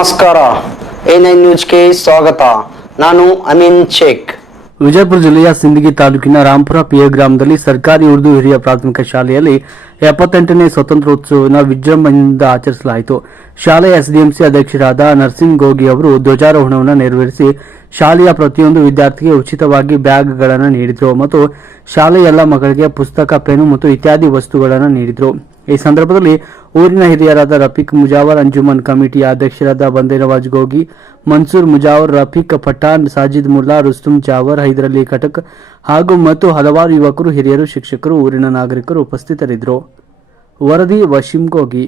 ನಮಸ್ಕಾರ. A nine ನ್ಯೂಸ್ಗೆ ಸ್ವಾಗತ. ನಾನು ಅಮೀನ್ ಶೇಖ್. ವಿಜಯಪುರ ಜಿಲ್ಲೆಯ ಸಿಂದಗಿ ತಾಲೂಕಿನ ರಾಂಪುರ ಪಿಎ ಗ್ರಾಮದಲ್ಲಿ ಸರ್ಕಾರಿ ಉರ್ದು ಹಿರಿಯ ಪ್ರಾಥಮಿಕ ಶಾಲೆಯಲ್ಲಿ ಎಪ್ಪತ್ತೆಂಟನೇ ಸ್ವಾತಂತ್ರ್ಯೋತ್ಸವನ ವಿಜೃಂಭಣೆಯಿಂದ ಆಚರಿಸಲಾಯಿತು. ಶಾಲೆಯ ಎಸ್ಡಿಎಂಸಿ ಅಧ್ಯಕ್ಷರಾದ ನರ್ಸಿಂಗ್ ಗೋಗಿ ಅವರು ಧ್ವಜಾರೋಹಣವನ್ನು ನೆರವೇರಿಸಿ ಶಾಲೆಯ ಪ್ರತಿಯೊಂದು ವಿದ್ಯಾರ್ಥಿಗೆ ಉಚಿತವಾಗಿ ಬ್ಯಾಗ್ಗಳನ್ನು ನೀಡಿದರು ಮತ್ತು ಶಾಲೆಯ ಎಲ್ಲ ಮಕ್ಕಳಿಗೆ ಪುಸ್ತಕ, ಪೆನ್ನು ಮತ್ತು ಇತ್ಯಾದಿ ವಸ್ತುಗಳನ್ನು ನೀಡಿದರು. ಈ ಸಂದರ್ಭದಲ್ಲಿ ಊರಿನ ಹಿರಿಯರಾದ ರಫೀಕ್ ಮುಜಾವರ್, ಅಂಜುಮನ್ ಕಮಿಟಿಯ ಅಧ್ಯಕ್ಷರಾದ ಬಂದೇನವಾಜ್ ಗೋಗಿ, ಮನ್ಸೂರ್ ಮುಜಾವರ್, ರಫೀಕ್ ಪಠಾನ್ ಸಾಜಿದ್ ಮುಲ್ಲಾ, ರುಸ್ತುಂ ಜಾವರ್ ಹೈದರಲಿ ಕಟಕ್ ಹಾಗೂ ಮತ್ತು ಹಲವಾರು ಯುವಕರು, ಹಿರಿಯರು, ಶಿಕ್ಷಕರು, ಊರಿನ ನಾಗರಿಕರು ಉಪಸ್ಥಿತರಿದ್ದರು. ವರದಿ ವಶೀಂ ಗೋಗಿ.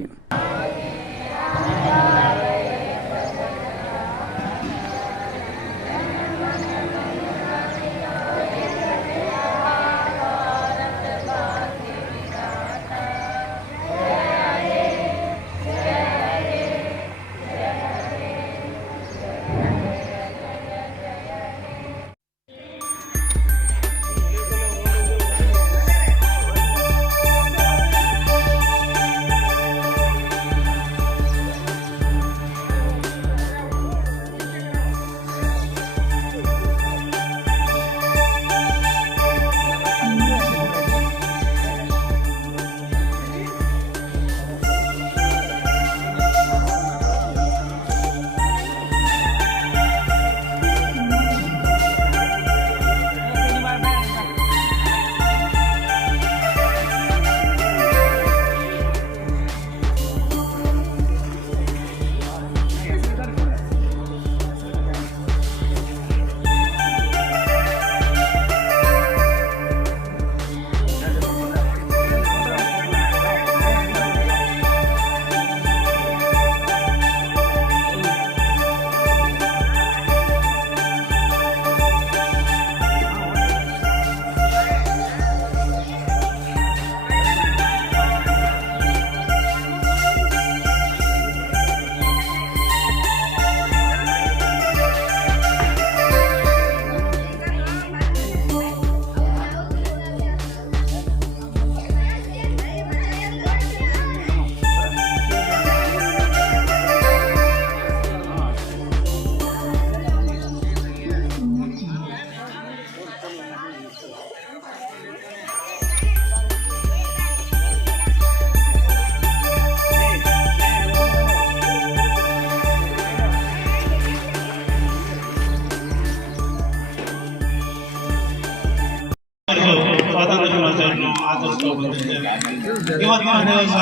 ಇವತ್ತಿನ ದಿವಸ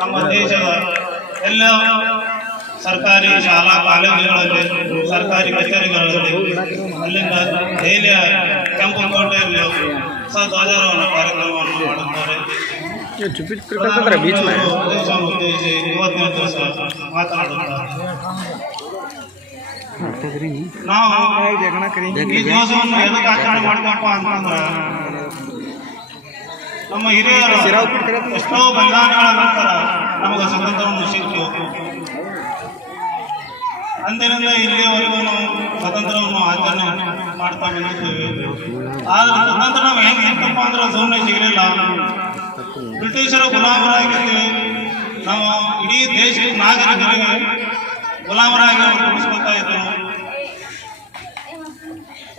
ನಮ್ಮ ದೇಶದ ಎಲ್ಲ ಸರ್ಕಾರಿ ಶಾಲಾ ಕಾಲೇಜುಗಳಲ್ಲಿ ಸರ್ಕಾರಿ ಕಚೇರಿಗಳಲ್ಲಿ ಅಲ್ಲಿಂದ ದೆಹಲಿಯ ಕೆಂಪು ಕೋಟೆಯಲ್ಲಿ ಹೊಸ ಧ್ವಜಾರೋಹಣ ಕಾರ್ಯಕ್ರಮವನ್ನು ಮಾಡುತ್ತಾರೆ ಇವತ್ತಿನ ನಾವು ಈ ದಿವಸವನ್ನು ಎದಕ್ಕೆ ಆಚರಣೆ ಮಾಡ್ಬೇಕಪ್ಪ ಅಂತಂದ್ರ ನಮ್ಮ ಹಿರಿಯರು ಎಷ್ಟೋ ಬಲಿದಾನಗಳ ನಂತರ ನಮಗೆ ಸ್ವತಂತ್ರವನ್ನು ಸಿಕ್ತು ಅಂದಿನಿಂದ ಇಲ್ಲಿಯವರೆಗೂ ನಾವು ಸ್ವತಂತ್ರವನ್ನು ಆಚರಣೆ ಮಾಡ್ತಾ ಬಂದಿದ್ದೇವೆ. ಆದ್ರೆ ಸ್ವತಂತ್ರ ನಾವು ಹೆಂಗೆ ಹೆಂಗಪ್ಪ ಅಂದ್ರೆ ಸುಮ್ಮನೆ ಸಿಗಲಿಲ್ಲ. ಬ್ರಿಟಿಷರ ಗುಲಾಮರಾಗಿದ್ದೇವೆ ನಾವು ಇಡೀ ದೇಶದ ನಾಗರಿಕರಿಗೆ ಗುಲಾಮರಾಗಿ ದುಡಿಸ್ಕೊತಾ ಇದ್ರು.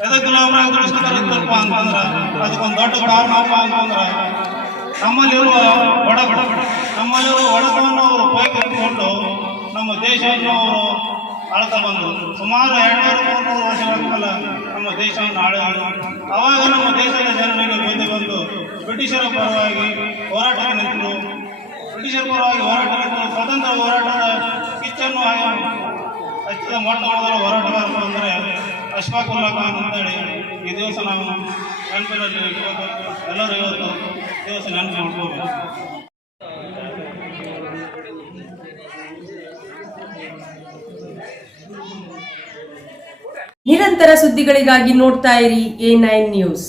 ಎದಕ್ಕೆ ನಾವು ಇತ್ತಪ್ಪ ಅಂತಂದ್ರೆ ಅದಕ್ಕೊಂದು ದೊಡ್ಡ ಕಾರಣಪ್ಪ ಅಂತಂದ್ರೆ ನಮ್ಮಲ್ಲಿರುವ ಒಡ ನಮ್ಮಲ್ಲಿರುವ ಒಡಕವನ್ನು ಅವರು ಉಪಯೋಗಿಸಿಕೊಂಡು ನಮ್ಮ ದೇಶವನ್ನು ಅವರು ಆಳ್ತಾ ಬಂದರು. ಸುಮಾರು ಎರಡ್ನೂರು ಮೂರ್ನೂರು ವರ್ಷಗಳ ಕಾಲ ನಮ್ಮ ದೇಶವನ್ನು ಆಳಿದರು ಅವಾಗ ನಮ್ಮ ದೇಶದ ಜನರಿಗೆ ಮುಂದೆ ಬಂದು ಬ್ರಿಟಿಷರ ಪರವಾಗಿ ಹೋರಾಟಕ್ಕೆ ನಿಂತರು. ಬ್ರಿಟಿಷರ ಪರವಾಗಿ ಹೋರಾಟ ನಿಂತರು. ಸ್ವತಂತ್ರ ಹೋರಾಟದ ಕಿಚ್ಚನ್ನು ಹಚ್ಚಿದ ಮೊಟ್ಟ ಮೊದಲ ಹೋರಾಟಗಾರರು ಅಂದರೆ ಅಶ್ಫಾಕ್ ಉಲ್ಲಾ ಖಾನ್ ಅಂತೇಳಿ ಈ ದಿವಸ ನಾವು ಇಟ್ಕೋಬೇಕು ಎಲ್ಲರೂ ಇವತ್ತು ದಿವಸ ನೆನಪು ಮಾಡ್ಕೋಬೇಕು ನಿರಂತರ ಸುದ್ದಿಗಳಿಗಾಗಿ ನೋಡ್ತಾ ಇರಿ ಎ ನೈನ್ ನ್ಯೂಸ್.